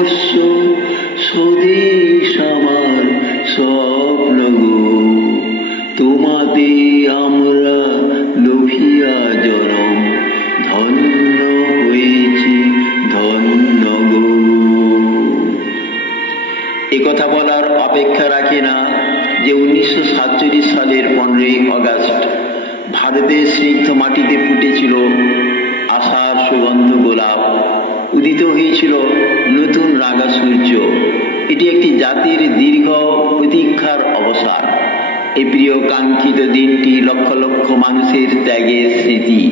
ভারতবর্ষ স্বদেশ আমার স্বপ্ন গো, তোমাতে আমরা লোভিয়া জনম, ধন্য হয়েছি ধন্য গো। একথা বলার অপেক্ষা রাখে না যে 1947 সালের 15ই আগস্ট ভারতের স্নিগ্ধ মাটিতে ফুটেছিল আশার সুগন্ধ গোলাপ, উদিত হয়েছিল নতুন রাঙা সূর্য। এটি একটি জাতির দীর্ঘ প্রতীক্ষার অবসান। এই প্রিয় কাঙ্ক্ষিত দিনটি লক্ষ লক্ষ মানুষের ত্যাগের স্মৃতি।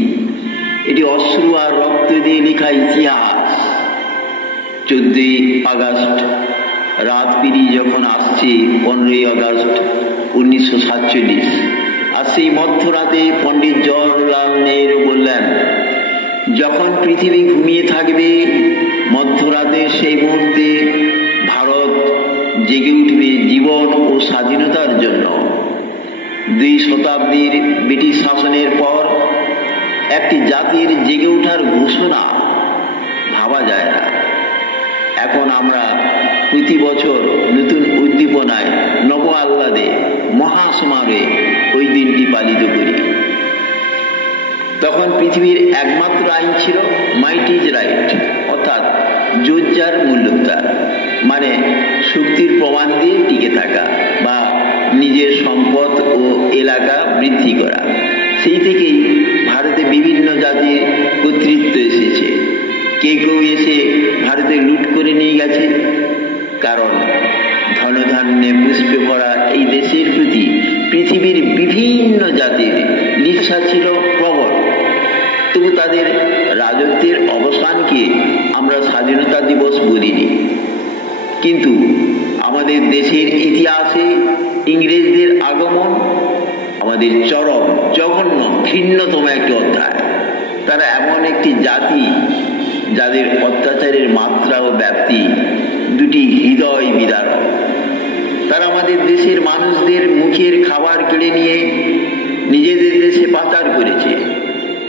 এটি অশ্রু আর রক্ত দিয়ে লেখা ইতিহাস। 14ই আগস্ট রাত পেরিয়ে যখন আসছে 15ই আগস্ট 1947, আর সেই মধ্যরাতে পণ্ডিত জওহরলাল নেহরু বললেন, যখন পৃথিবী ঘুমিয়ে থাকবে মধ্যরাতে সেই মুহূর্তে ভারত জেগে উঠবে জীবন ও স্বাধীনতার জন্য। 2 শতাব্দীর ব্রিটিশ শাসনের পর একটি জাতির জেগে ওঠার ঘোষণা ভাবা যায় না। এখন আমরা প্রতি বছর নতুন উদ্দীপনায়, নব আহ্লাদে, মহাসমারোহে ওই দিনটি পালিত করি। তখন পৃথিবীর একমাত্র আইন ছিল মাইট ইজ রাইট, অর্থাৎ জোর যার মূল্যতার, মানে শক্তির প্রমাণ দিয়ে টিকে থাকা বা নিজের সম্পদ ও এলাকা বৃদ্ধি করা। সেই থেকেই ভারতে বিভিন্ন জাতির কর্তৃত্ব এসেছে। কেউ এসে ভারতে লুট করে নিয়ে গেছে, কারণ ধনধান্যে পুষ্পে ভরা এই দেশের প্রতি পৃথিবীর বিভিন্ন জাতির লিপ্সা ছিল প্রবল। তবু তাদের রাজত্বের অবসানকে আমরা স্বাধীনতা দিবস বলিনি। কিন্তু আমাদের দেশের ইতিহাসে ইংরেজদের আগমন আমাদের চরম, জঘন্য, ঘৃণ্যতম একটি অধ্যায়। তারা এমন একটি জাতি যাদের অত্যাচারের মাত্রা ও ব্যাপ্তি দুটি হৃদয় বিদারক। তারা আমাদের দেশের মানুষদের মুখের খাবার কেড়ে নিয়ে নিজেদের দেশে পাচার করেছে।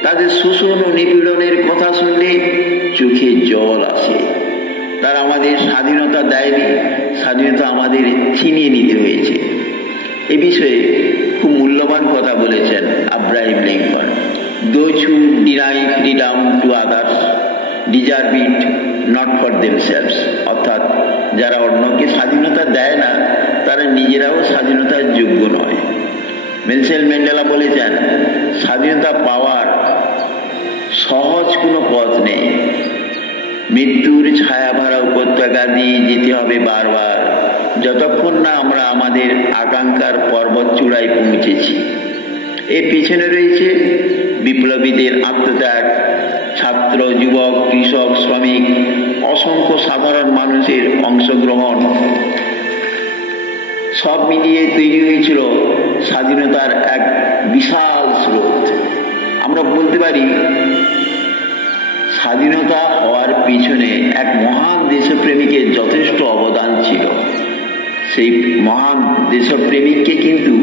তাদের শোষণ ও নিপীড়নের কথা শুনলে চোখে জল আসে। তারা আমাদের স্বাধীনতা দেয়নি, স্বাধীনতা আমাদের ছিনিয়ে নিতে হয়েছে। এ বিষয়ে খুব মূল্যবান কথা বলেছেন Abraham Lincoln. Those who deny freedom to others deserve it not for themselves, অর্থাৎ যারা অন্যকে স্বাধীনতা দেয় না তারা নিজেরাও স্বাধীনতার যোগ্য নয়। নেলসন ম্যান্ডেলা বলেছেন, স্বাধীনতা পাওয়ার সহজ কোনো পথ নেই। মৃত্যুর ছায়াভরা উপত্যকা দিয়ে যেতে হবে বারবার, যতক্ষণ না আমরা আমাদের আকাঙ্ক্ষার পর্বত চূড়ায় পৌঁছেছি। এর পিছনে রয়েছে বিপ্লবীদের আত্মত্যাগ, ছাত্র, যুবক, কৃষক, শ্রমিক, অসংখ্য সাধারণ মানুষের অংশগ্রহণ। সব মিলিয়ে তৈরি হয়েছিল স্বাধীনতার এক বিশাল স্রোত। আমরা বলতে পারি স্বাধীনতা হওয়ার পিছনে এক মহান দেশপ্রেমিকের যথেষ্ট অবদান ছিল। সেই মহান দেশপ্রেমিককে কিন্তু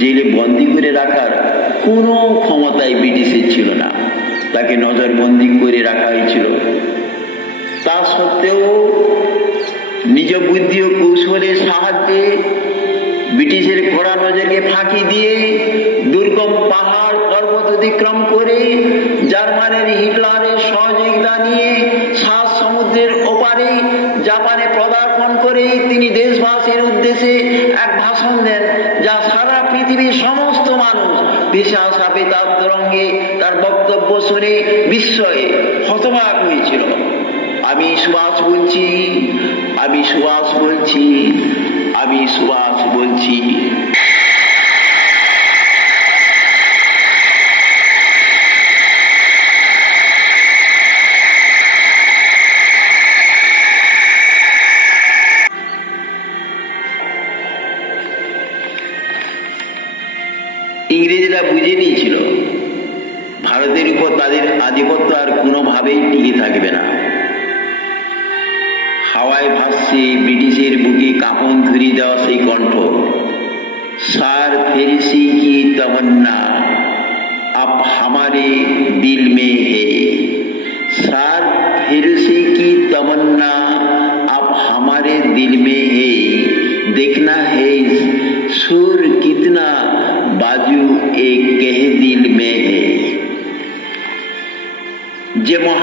জেলে বন্দি করে রাখার কোনো ক্ষমতাই ব্রিটিশের ছিল না। তাকে নজরবন্দি করে রাখা হয়েছিল। তা সত্ত্বেও নিজ বুদ্ধি ও কৌশলের সাহায্যে ব্রিটিশের কড়া নজরকে ফাঁকি দিয়ে দুর্গম পাহাড় পর্বত অতিক্রম করে জার্মানির হিটলারের সহযোগিতা নিয়ে সাত সমুদ্রের ওপারে জাপানে পদার্পণ করে তিনি দেশবাসীর উদ্দেশ্যে এক ভাষণ দেন, যা সারা পৃথিবীর সমস্ত মানুষ ভেসে আসা বেতার তরঙ্গে তার বক্তব্য শুনে বিস্ময়ে হতবাক হয়েছিল। আমি সুভাষ বলছি, আমি সুভাষ বলছি, আমি সুভাষ বলছি। ইংরেজরা বুঝে নিয়েছিল ভারতের উপর তাদের আধিপত্য আর কোনোভাবেই টিকে থাকবে না। হাওয়ায় ভাসছে ব্রিটিশের বুকে কাঁপন ধরিয়ে দেওয়া সেই কণ্ঠ, सार फिरसी की तमन्ना अब हमारे दिल में है। सार फिरसी की तमन्ना अब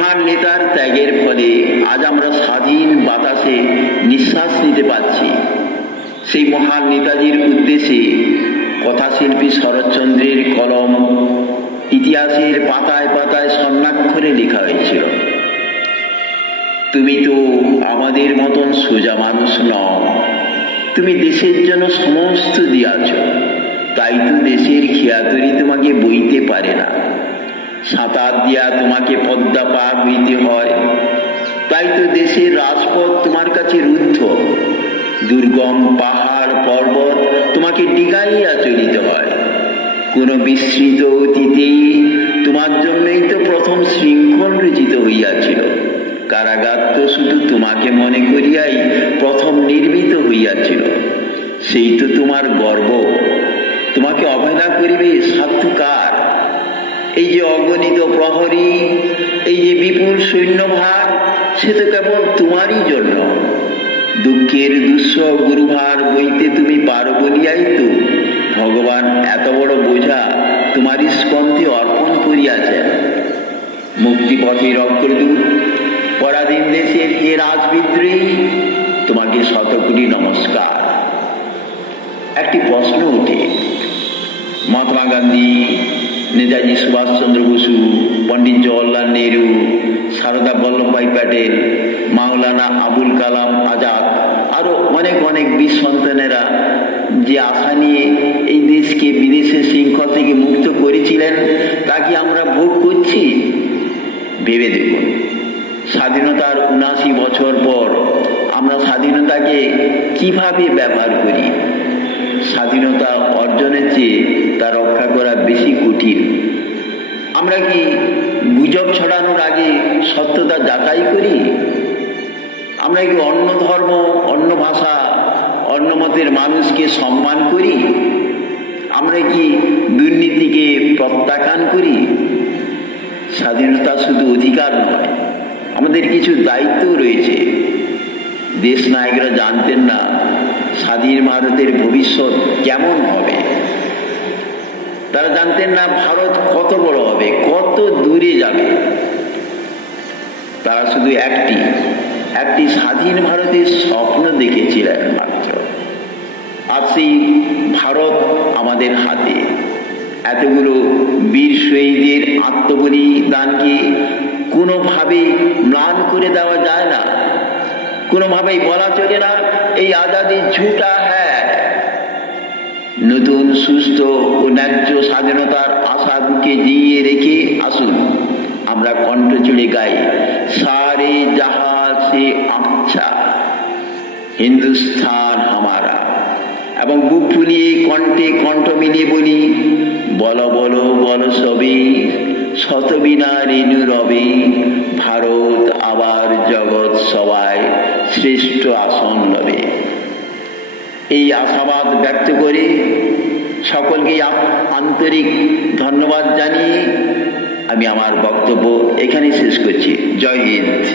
মহান নেতার ত্যাগের ফলে আজ আমরা স্বাধীন বাতাসে নিঃশ্বাস নিতে পারছি। সেই মহান নেতাজির উদ্দেশ্যে কথাশিল্পী শরৎচন্দ্রের কলম ইতিহাসের পাতায় পাতায় স্বর্ণাক্ষরে লেখা হয়েছিল, তুমি তো আমাদের মতন সোজা মানুষ নও, তুমি দেশের জন্য সমস্ত দিয়াছ, তাই তো দেশের খেয়াতরি তোমাকে বইতে পারে না, সাঁতার দিয়া তোমাকে পদ্মা পার হইতে হয়, তাই তো দেশের রাজপথ তোমার কাছে রুদ্ধ, দুর্গম পাহাড় পর্বত তোমাকে ডিগাইয়া চলিতে হয়, কোন বিস্মৃত অতীতেই তোমার জন্যই তো প্রথম শৃঙ্খল রচিত হইয়াছিল, কারাগার তো শুধু তোমাকে মনে করিয়াই প্রথম নির্মিত হইয়াছিল, সেই তো তোমার গর্ব, তোমাকে অবহেলা করিবে স্বার্থকার। এই যে অগণিত প্রহরী, এই যে বিপুল সৈন্যভার, সে তো কেবল তোমারই জন্য, দুঃখের দুঃসহ গুরুভার বইতে তুমি পারো বলিয়াই তো ভগবান এত বড় বোঝা তোমারই স্কন্ধে অর্পণ করিয়াছেন। মুক্তিপথের অগ্রদূত, পরাধীন দেশের হে রাজবিদ্রোহী, তোমাকে শতকোটি নমস্কার। একটি প্রশ্ন ওঠে, মহাত্মা গান্ধী, নেতাজি সুভাষচন্দ্র বসু, পণ্ডিত জওহরলাল নেহরু, সারদা বল্লভভাই প্যাটেল, মাওলানা আবুল কালাম আজাদ, আরো অনেক অনেক বীর সন্তানেরা যে আশা নিয়ে এই দেশকে বিদেশের শৃঙ্খল থেকে মুক্ত করেছিলেন, তা কি আমরা ভোগ করছি? ভেবে দেখুন, স্বাধীনতার ৭৯ বছর পর আমরা স্বাধীনতাকে কিভাবে ব্যবহার করি? স্বাধীনতা অর্জনের চেয়ে তা রক্ষা করা বেশি কঠিন। আমরা কি গুজব ছড়ানোর আগে সত্যতা যাচাই করি? আমরা কি অন্য ধর্ম, অন্য ভাষা, অন্য মতের মানুষকে সম্মান করি? আমরা কি দুর্নীতিকে প্রত্যাখ্যান করি? স্বাধীনতা শুধু অধিকার নয়, আমাদের কিছু দায়িত্ব রয়েছে। দেশ নায়করা জানতেন না স্বাধীন ভারতের ভবিষ্যৎ কেমন হবে, তারা জানতেন না ভারত কত বড় হবে, কত দূরে যাবে। তারা শুধু একটি স্বাধীন ভারতের স্বপ্ন দেখেছিলেন মাত্র। আজ সেই ভারত আমাদের হাতে। এতগুলো বীর শহীদের আত্মবলিদানকে কোনোভাবে ম্লান করে দেওয়া যায় না, কোনোভাবেই বলা চলে না এই আজাদি ঝুটা। হ্যাঁ, নতুন সুস্থ ও ন্যায্য স্বাধীনতার আশা বুকে জিয়ে রেখে আসুন আমরা কণ্ঠ জুড়ে গাই, সারে জাহা সে আচ্ছা হিন্দুস্তান হামারা, এবং বুক ফুলিয়ে কণ্ঠে কণ্ঠ মিলিয়ে বলি, বলো বলো বলো সবে, শতবিনা রেণু রবে, ভারত আবার জগৎ সবাই শ্রেষ্ঠ আসন লবে। এই আশাবাদ ব্যক্ত করে সকলকে আন্তরিক ধন্যবাদ জানিয়ে আমি আমার বক্তব্য এখানে শেষ করছি। জয় হিন্দ।